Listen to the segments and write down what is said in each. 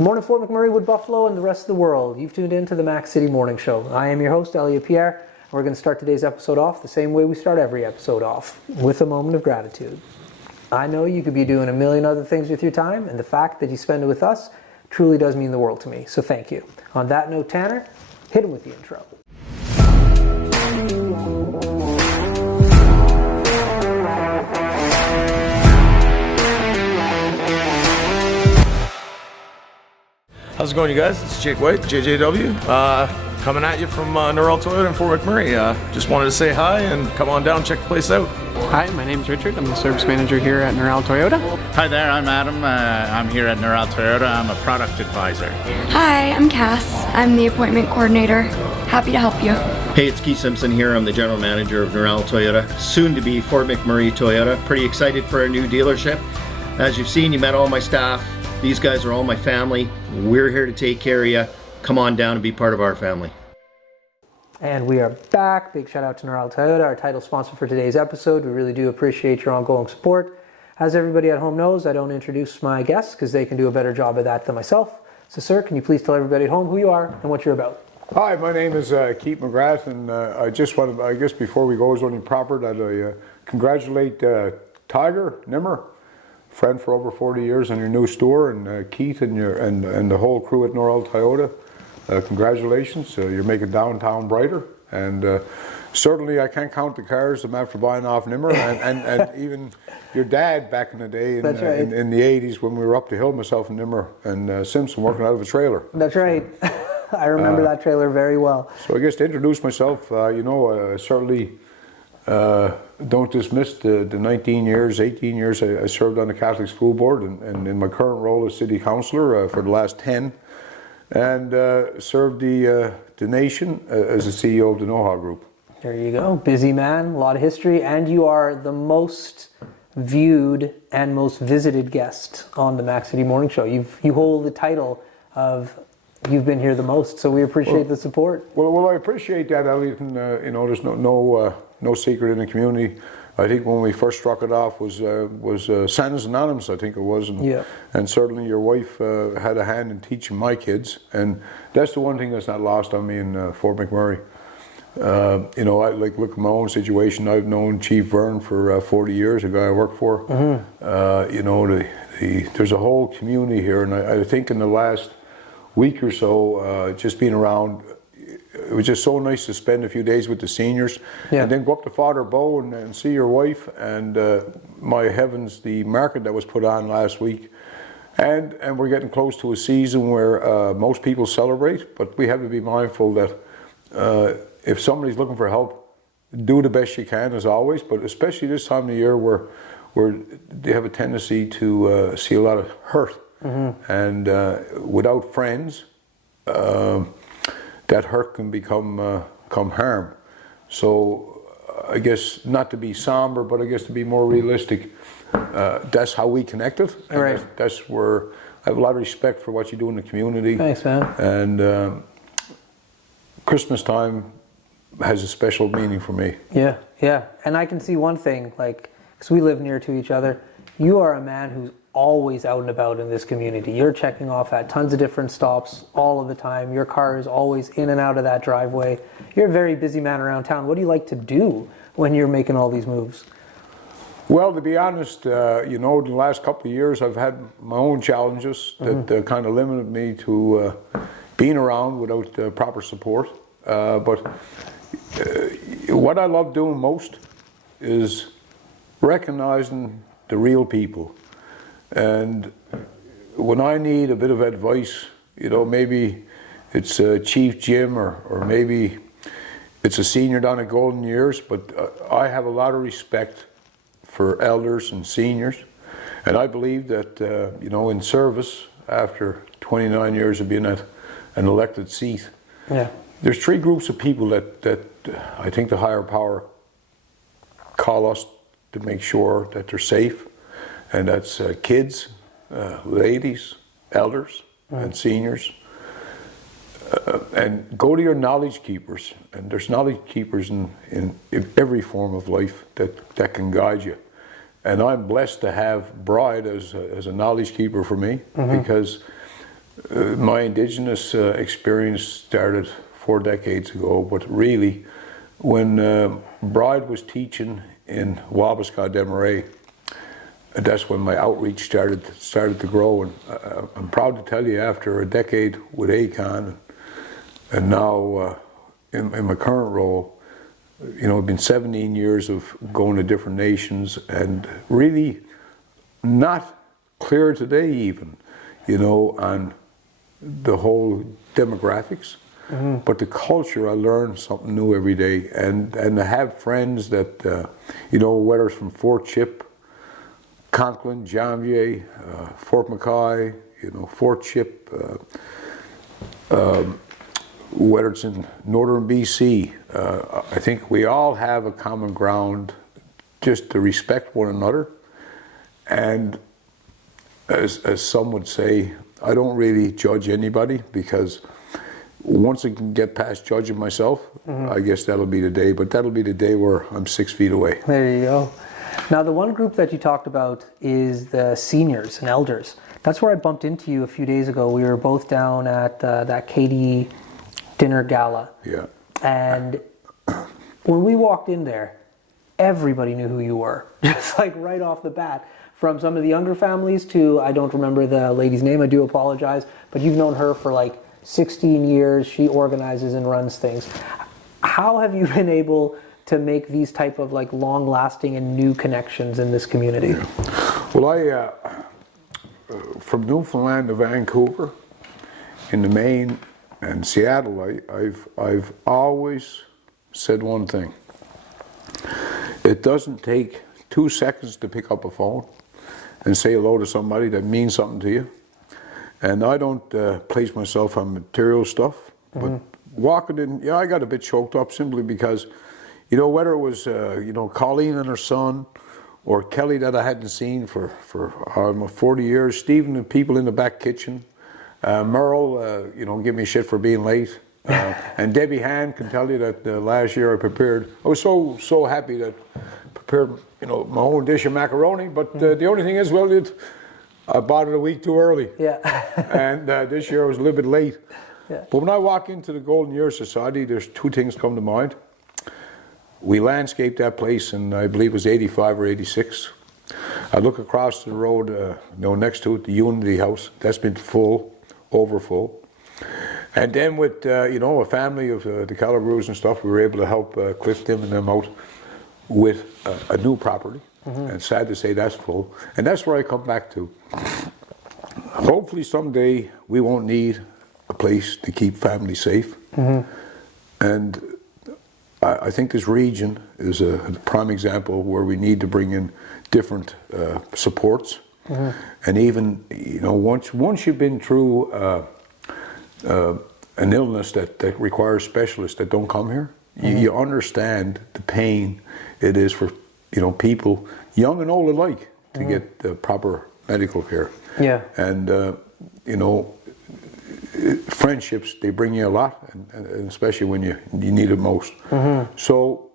Good morning, Fort McMurray, Wood Buffalo, and the rest of the world. You've tuned in to the Mac City Morning Show. I am your host, Elliot Pierre. We're going to start today's episode off the same way we start every episode off, with a moment of gratitude. I know you could be doing a million other things with your time, and the fact that you spend it with us truly does mean the world to me, so thank you. On that note, Tanner, hit him with the intro. How's it going, you guys? It's Jake White, JJW, coming at you from NOHA Toyota in Fort McMurray. Just wanted to say hi and come on down, check the place out. Hi, my name's Richard. I'm the service manager here at NOHA Toyota. Hi there, I'm Adam. I'm here at NOHA Toyota. I'm a product advisor. Hi, I'm Cass. I'm the appointment coordinator. Happy to help you. Hey, it's Keith Simpson here. I'm the general manager of NOHA Toyota, soon to be Fort McMurray Toyota. Pretty excited for our new dealership. As you've seen, you met all my staff. These guys are all my family. We're here to take care of you. Come on down and be part of our family. And we are back. Big shout out to NOHA Toyota, our title sponsor for today's episode. We really do appreciate your ongoing support. As everybody at home knows, I don't introduce my guests because they can do a better job of that than myself. So sir, can you please tell everybody at home who you are and what you're about? Hi, my name is Keith McGrath, and I just wanted, I guess before we go, it's only proper that I congratulate Tiger Nimmer, friend for over 40 years, on your new store, and Keith and the whole crew at NOHA Toyota. Congratulations, you're making downtown brighter, and certainly I can't count the cars I'm after buying off Nimmer, and even your dad back in the day in, That's right. in the 80s when we were up the hill, myself and Nimmer and Simpson working out of a trailer. That's right. I remember that trailer very well. So I guess to introduce myself, certainly don't dismiss the 19 years, 18 years I served on the Catholic School Board, and in my current role as City Councillor for the last 10, and served the nation as the CEO of the NOHA Group. There you go. Busy man, a lot of history, and you are the most viewed and most visited guest on the Mac City Morning Show. You hold the title of you've been here the most, so we appreciate the support. Well, I appreciate that, Elliot, and there's no secret in the community. I think when we first struck it off was Santa's Anonymous, I think it was, and certainly your wife had a hand in teaching my kids, and that's the one thing that's not lost on me in Fort McMurray. I look at my own situation. I've known Chief Vern for 40 years, a guy I work for. There's a whole community here, and I think in the last week or so, just being around, it was just so nice to spend a few days with the seniors, and then go up to Father Bow and see your wife, and my heavens, the market that was put on last week, and we're getting close to a season where most people celebrate, but we have to be mindful that if somebody's looking for help, do the best you can as always, but especially this time of year where they have a tendency to see a lot of hurt. And without friends, that hurt can become harm. So I guess not to be somber, but I guess to be more realistic, that's how we connected. Right. That's where I have a lot of respect for what you do in the community. Thanks, man. And Christmas time has a special meaning for me. Yeah. And I can see one thing, because we live near to each other, you are a man who's always out and about in this community. You're checking off at tons of different stops all of the time. Your car is always in and out of that driveway. You're a very busy man around town. What do you like to do when you're making all these moves? Well, to be honest, in the last couple of years, I've had my own challenges that kind of limited me to being around without proper support. But what I love doing most is recognizing the real people. And when I need a bit of advice, maybe it's Chief Jim or maybe it's a senior down at Golden Years, but I have a lot of respect for elders and seniors. And I believe that, in service, after 29 years of being at an elected seat, there's three groups of people that I think the higher power call us to make sure that they're safe. And that's kids, ladies, elders, and seniors. And go to your knowledge keepers. And there's knowledge keepers in every form of life that can guide you. And I'm blessed to have Bride as a knowledge keeper for me, because My Indigenous experience started 4 decades ago, but really when Bride was teaching in Wabasca Desmarais, that's when my outreach started to grow. And I'm proud to tell you, after a decade with ACON and now in my current role, you know, it's been 17 years of going to different nations, and really not clear today even, you know, on the whole demographics. But the culture, I learn something new every day, and I have friends that, you know, whether it's from Fort Chip, Conklin, Janvier, Fort McKay, you know, Fort Chip, whether it's in northern BC, I think we all have a common ground just to respect one another. And as some would say, I don't really judge anybody, because once I can get past judging myself, I guess that'll be the day. But that'll be the day where I'm 6 feet away. There you go. Now, the one group that you talked about is the seniors and elders. That's where I bumped into you a few days ago. We were both down at that Katie dinner gala. Yeah. And when we walked in there, everybody knew who you were, just like right off the bat. From some of the younger families to, I don't remember the lady's name, I do apologize, but you've known her for like 16 years. She organizes and runs things. How have you been able to make these type of like long-lasting and new connections in this community? Yeah. Well, from Newfoundland to Vancouver, in the Maine and Seattle, I've always said one thing. It doesn't take 2 seconds to pick up a phone and say hello to somebody that means something to you. And I don't place myself on material stuff, but walking in, yeah, I got a bit choked up simply because, you know, whether it was, you know, Colleen and her son, or Kelly that I hadn't seen for 40 years, Stephen and people in the back kitchen, Merle, you know, give me shit for being late. And Debbie Han can tell you that last year I was so happy that prepared, you know, my own dish of macaroni, but the only thing is, well, I bought it a week too early. Yeah. And this year I was a little bit late. Yeah. But when I walk into the Golden Year Society, there's 2 things come to mind. We landscaped that place in, I believe it was 85 or 86. I look across the road, you know, next to it, the Unity House. That's been full, over full. And then with, you know, a family of the Calabrews and stuff, we were able to help Cliff Tim and them out with a new property. And sad to say that's full. And that's where I come back to. Hopefully someday we won't need a place to keep families safe. And I think this region is a prime example where we need to bring in different supports. And even, you know, once you've been through an illness that requires specialists that don't come here, you understand the pain it is for, you know, people, young and old alike, to get the proper medical care. Yeah. And, you know, friendships, they bring you a lot, and especially when you need it most. So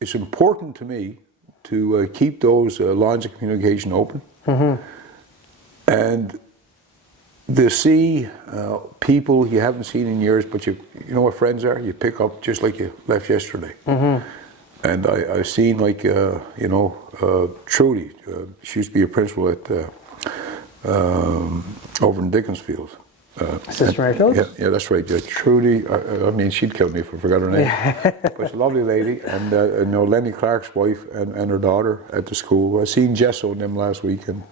it's important to me to keep those lines of communication open. And to see people you haven't seen in years, but you know what friends are? You pick up just like you left yesterday. And I've seen, like, you know, Trudy, she used to be a principal at over in Dickensfield. Sister Mary Phillips? Yeah, that's right. Trudy, I mean, she'd kill me if I forgot her name. But she's a lovely lady. And you know, Lenny Clark's wife and her daughter at the school. I seen Jesso and them last week. And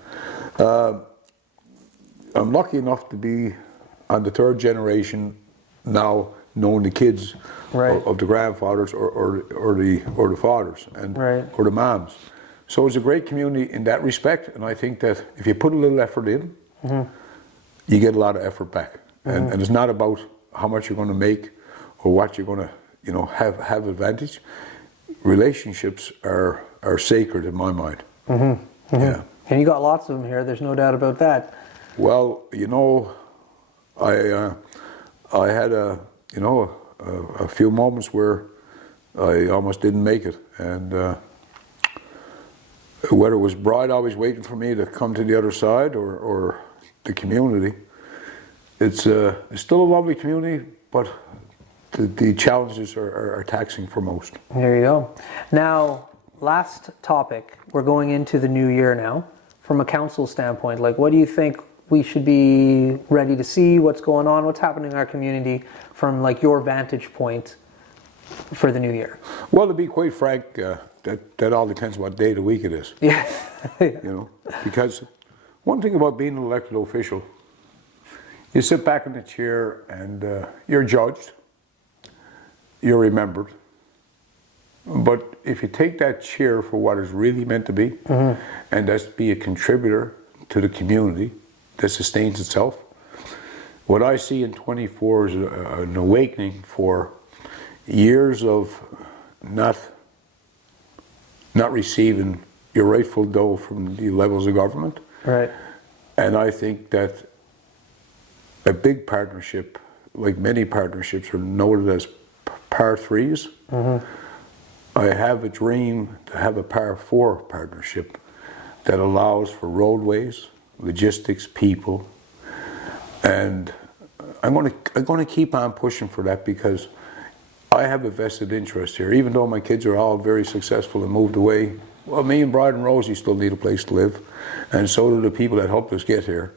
I'm lucky enough to be on the 3rd generation now, knowing the kids of the grandfathers or the fathers and or the moms. So it's a great community in that respect, and I think that if you put a little effort in, you get a lot of effort back. And it's not about how much you're going to make or what you're going to, you know, have advantage. Relationships are sacred in my mind. Yeah. And you got lots of them here. There's no doubt about that. Well, you know, I had a few moments where I almost didn't make it, and whether it was Bride always waiting for me to come to the other side or the community, it's still a lovely community, but the challenges are taxing for most. There you go. Now, last topic. We're going into the new year now. From a council standpoint, like, what do you think we should be ready to see? What's going on? What's happening in our community from like your vantage point for the new year? Well, to be quite frank, that all depends what day of the week it is. Yeah. You know, because one thing about being an elected official, you sit back in the chair and you're judged, you're remembered. But if you take that chair for what it's really meant to be, and that's be a contributor to the community that sustains itself, what I see in 24 is an awakening for years of not receiving your rightful dole from the levels of government. Right. And I think that a big partnership, like many partnerships, are noted as par threes. I have a dream to have a par four partnership that allows for roadways, logistics, people, and I'm going to keep on pushing for that because I have a vested interest here. Even though my kids are all very successful and moved away, well, me and Bride and Rosie still need a place to live, and so do the people that helped us get here.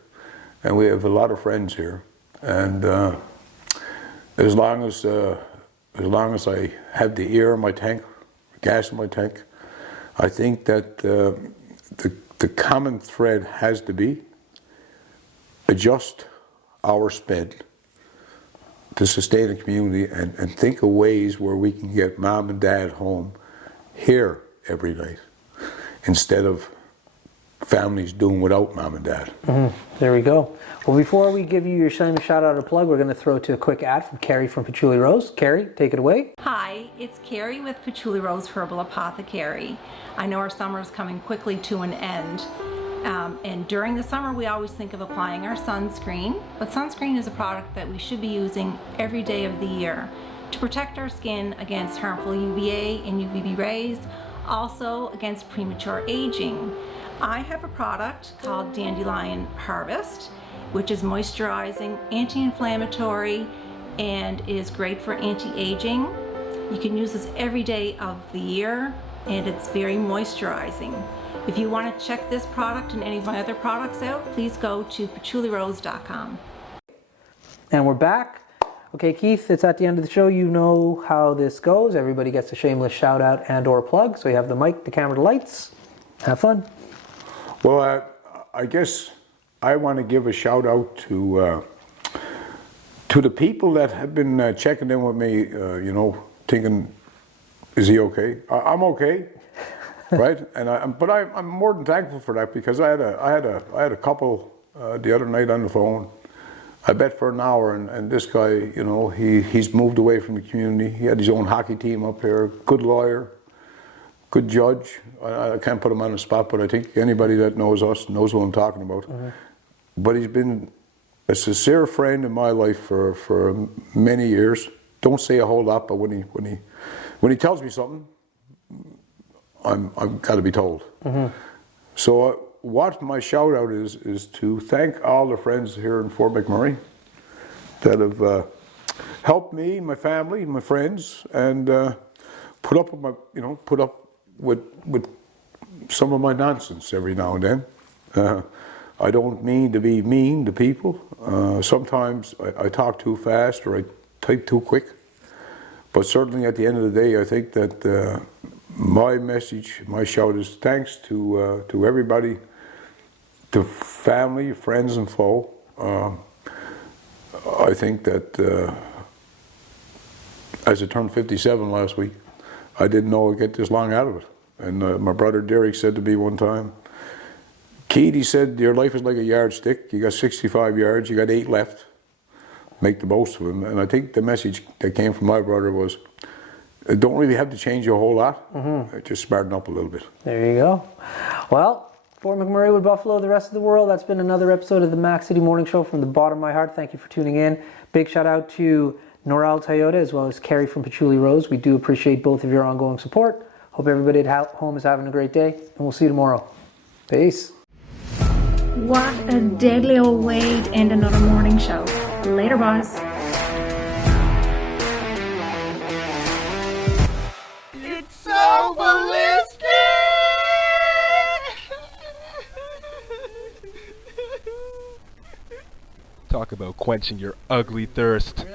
And we have a lot of friends here, and as long as I have the air in my tank, gas in my tank, I think that the common thread has to be adjust our spend to sustain the community and think of ways where we can get mom and dad home here every night instead of families doing without mom and dad. There we go. Well, before we give you your shameless shout out or plug, we're going to throw to a quick ad from Carrie from Patchouli Rose. Carrie, take it away. Hi, it's Carrie with Patchouli Rose Herbal Apothecary. I know our summer is coming quickly to an end. And during the summer, we always think of applying our sunscreen, but sunscreen is a product that we should be using every day of the year to protect our skin against harmful UVA and UVB rays, also against premature aging. I have a product called Dandelion Harvest, which is moisturizing, anti-inflammatory, and is great for anti-aging. You can use this every day of the year, and it's very moisturizing. If you want to check this product and any of my other products out, please go to patchoulirose.com. And we're back. Okay, Keith, it's at the end of the show. You know how this goes. Everybody gets a shameless shout out and or plug. So you have the mic, the camera, the lights. Have fun. Well, I guess I want to give a shout out to the people that have been checking in with me, you know, thinking, is he okay? I'm okay. Right, but I'm more than thankful for that because I had a couple the other night on the phone. I bet for an hour, and this guy, you know, he's moved away from the community. He had his own hockey team up here. Good lawyer, good judge. I can't put him on the spot, but I think anybody that knows us knows what I'm talking about. But he's been a sincere friend in my life for many years. Don't say a whole lot, but when he tells me something, I've got to be told. So what my shout out is to thank all the friends here in Fort McMurray that have helped me, my family, my friends, and put up with some of my nonsense every now and then. I don't mean to be mean to people. Sometimes I talk too fast or I type too quick. But certainly at the end of the day, I think that my message, my shout is thanks to everybody, to family, friends and foe. I think that as I turned 57 last week, I didn't know I'd get this long out of it. And my brother Derek said to me one time, Keith, he said, your life is like a yardstick. You got 65 yards, you got 8 left. Make the most of them. And I think the message that came from my brother was, don't really have to change a whole lot. Just smarten up a little bit. There you go. Well, Fort McMurray with Buffalo, the rest of the world, that's been another episode of the Mac City Morning Show. From the bottom of my heart, thank you for tuning in. Big shout out to NOHA Toyota as well as Carrie from Patchouli Rose. We do appreciate both of your ongoing support. Hope everybody at home is having a great day, and we'll see you tomorrow. Peace. What a deadly old way to end another morning show. Later, boss. Talk about quenching your ugly thirst.